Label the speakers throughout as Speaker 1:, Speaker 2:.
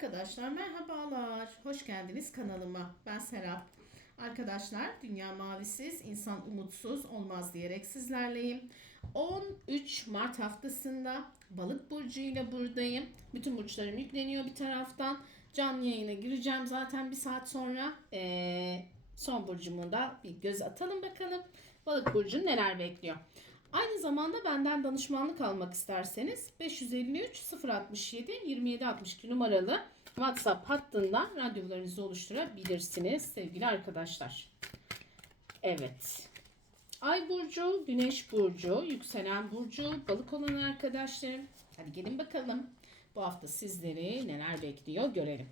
Speaker 1: Arkadaşlar merhabalar. Hoş geldiniz kanalıma. Ben Serap. Arkadaşlar Dünya Mavisiz, insan umutsuz olmaz diyerek sizlerleyim. 13 Mart haftasında Balık burcu ile buradayım. Bütün burçlarım yükleniyor bir taraftan. Canlı yayına gireceğim zaten bir saat sonra. Ee, son burcumu da bir göz atalım bakalım. Balık burcu neler bekliyor. Aynı zamanda benden danışmanlık almak isterseniz 553 067 27 62 numaralı WhatsApp hattından randevularınızı oluşturabilirsiniz sevgili arkadaşlar. Evet. Ay burcu, güneş burcu, yükselen burcu, balık olan arkadaşlarım. Hadi gelin bakalım. Bu hafta sizleri neler bekliyor görelim.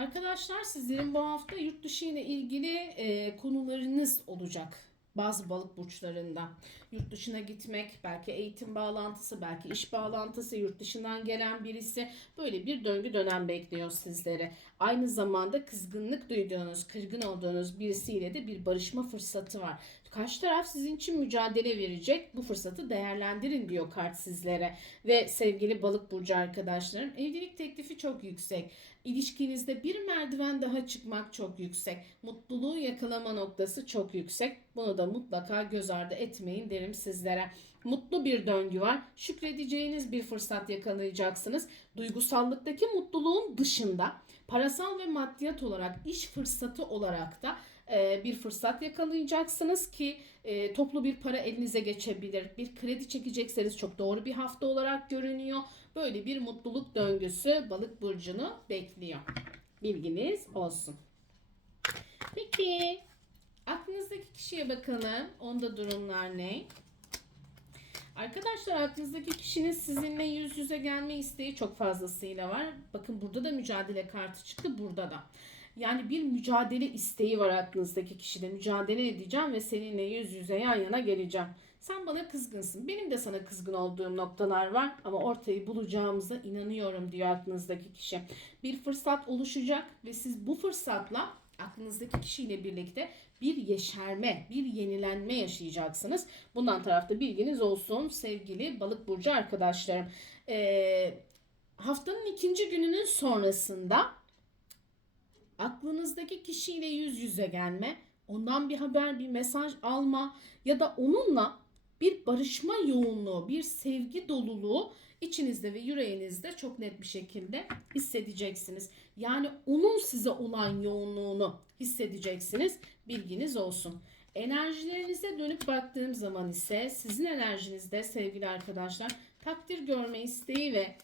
Speaker 1: Arkadaşlar sizlerin bu hafta yurt dışı ile ilgili e, konularınız olacak. Bazı balık burçlarında yurt dışına gitmek, belki eğitim bağlantısı, belki iş bağlantısı, yurt dışından gelen birisi böyle bir döngü dönem bekliyor sizlere. Aynı zamanda kızgınlık duyduğunuz, kırgın olduğunuz birisiyle de bir barışma fırsatı var. Karşı taraf sizin için mücadele verecek. Bu fırsatı değerlendirin diyor kart sizlere. Ve sevgili balık burcu arkadaşlarım evlilik teklifi çok yüksek. İlişkinizde bir merdiven daha çıkmak çok yüksek. Mutluluğu yakalama noktası çok yüksek. Bunu da mutlaka göz ardı etmeyin derim sizlere. Mutlu bir döngü var. Şükredeceğiniz bir fırsat yakalayacaksınız. Duygusallıktaki mutluluğun dışında parasal ve maddiyat olarak iş fırsatı olarak da e, bir fırsat yakalayacaksınız ki e, toplu bir para elinize geçebilir. Bir kredi çekecekseniz çok doğru bir hafta olarak görünüyor. Böyle bir mutluluk döngüsü balık burcunu bekliyor. Bilginiz olsun. Peki aklınızdaki kişiye bakalım. Onda durumlar ne? Arkadaşlar aklınızdaki kişinin sizinle yüz yüze gelme isteği çok fazlasıyla var. Bakın burada da mücadele kartı çıktı. Burada da. Yani bir mücadele isteği var aklınızdaki kişide. Mücadele edeceğim ve seninle yüz yüze yan yana geleceğim. Sen bana kızgınsın. Benim de sana kızgın olduğum noktalar var ama ortayı bulacağımıza inanıyorum diyor aklınızdaki kişi. Bir fırsat oluşacak ve siz bu fırsatla aklınızdaki kişiyle birlikte bir yeşerme, bir yenilenme yaşayacaksınız. Bundan tarafta bilginiz olsun sevgili balık burcu arkadaşlarım. Ee, haftanın ikinci gününün sonrasında aklınızdaki kişiyle yüz yüze gelme, ondan bir haber, bir mesaj alma ya da onunla bir barışma yoğunluğu, bir sevgi doluluğu içinizde ve yüreğinizde çok net bir şekilde hissedeceksiniz. Yani onun size olan yoğunluğunu hissedeceksiniz. Bilginiz olsun. Enerjilerinize dönüp baktığım zaman ise sizin enerjinizde sevgili arkadaşlar takdir görme isteği ve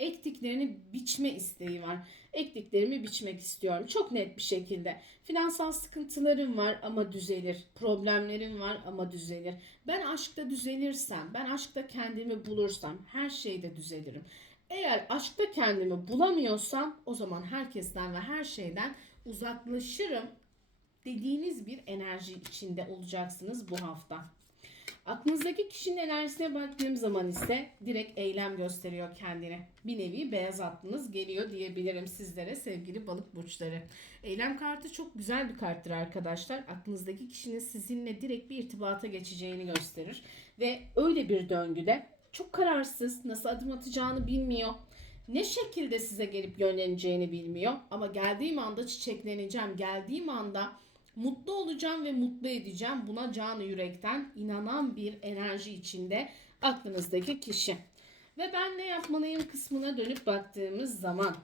Speaker 1: ektiklerini biçme isteği var. Ektiklerimi biçmek istiyorum. Çok net bir şekilde. Finansal sıkıntılarım var ama düzelir. Problemlerim var ama düzelir. Ben aşkta düzelirsem, ben aşkta kendimi bulursam her şeyde düzelirim. Eğer aşkta kendimi bulamıyorsam o zaman herkesten ve her şeyden uzaklaşırım dediğiniz bir enerji içinde olacaksınız bu hafta. Aklınızdaki kişinin enerjisine baktığım zaman ise direkt eylem gösteriyor kendine. Bir nevi beyaz atlınız geliyor diyebilirim sizlere sevgili balık burçları. Eylem kartı çok güzel bir karttır arkadaşlar. Aklınızdaki kişinin sizinle direkt bir irtibata geçeceğini gösterir. Ve öyle bir döngüde çok kararsız, nasıl adım atacağını bilmiyor. Ne şekilde size gelip yönleneceğini bilmiyor. Ama geldiğim anda çiçekleneceğim. Geldiğim anda mutlu olacağım ve mutlu edeceğim. Buna canı yürekten inanan bir enerji içinde aklınızdaki kişi. Ve ben ne yapmalıyım kısmına dönüp baktığımız zaman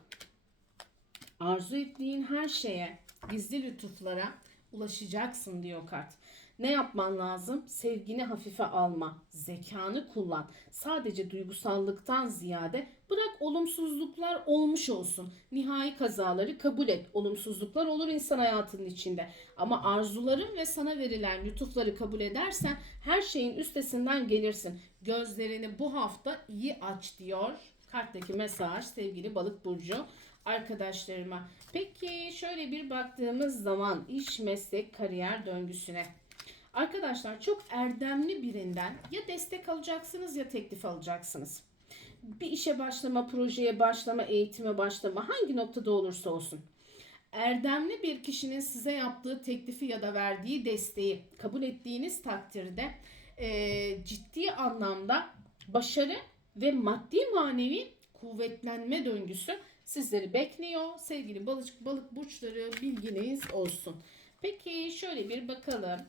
Speaker 1: arzu ettiğin her şeye, gizli lütuflara ulaşacaksın diyor kart. Ne yapman lazım? Sevgini hafife alma, zekanı kullan. Sadece duygusallıktan ziyade bırak olumsuzluklar olmuş olsun. Nihai kazaları kabul et. Olumsuzluklar olur insan hayatının içinde. Ama arzuların ve sana verilen lütufları kabul edersen her şeyin üstesinden gelirsin. Gözlerini bu hafta iyi aç diyor. Karttaki mesaj sevgili balık burcu arkadaşlarıma. Peki şöyle bir baktığımız zaman iş, meslek, kariyer döngüsüne. Arkadaşlar çok erdemli birinden ya destek alacaksınız ya teklif alacaksınız. Bir işe başlama, projeye başlama, eğitime başlama hangi noktada olursa olsun. Erdemli bir kişinin size yaptığı teklifi ya da verdiği desteği kabul ettiğiniz takdirde e, ciddi anlamda başarı ve maddi manevi kuvvetlenme döngüsü sizleri bekliyor. Sevgili balık, balık burçları bilginiz olsun. Peki şöyle bir bakalım.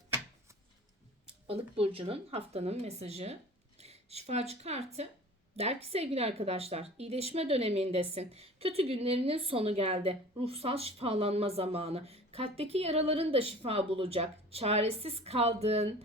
Speaker 1: Balık burcunun haftanın mesajı. Şifacı kartı der ki sevgili arkadaşlar iyileşme dönemindesin. Kötü günlerinin sonu geldi. Ruhsal şifalanma zamanı. Kalpteki yaraların da şifa bulacak. Çaresiz kaldığın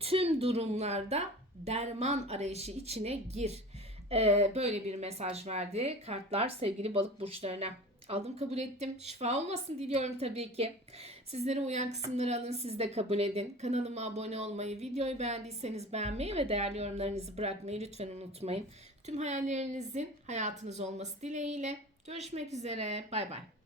Speaker 1: tüm durumlarda derman arayışı içine gir. Ee, böyle bir mesaj verdi kartlar sevgili balık burçlarına. Aldım kabul ettim. Şifa olmasın diliyorum tabii ki. Sizlere uyan kısımları alın siz de kabul edin. Kanalıma abone olmayı, videoyu beğendiyseniz beğenmeyi ve değerli yorumlarınızı bırakmayı lütfen unutmayın. Tüm hayallerinizin hayatınız olması dileğiyle. Görüşmek üzere. Bay bay.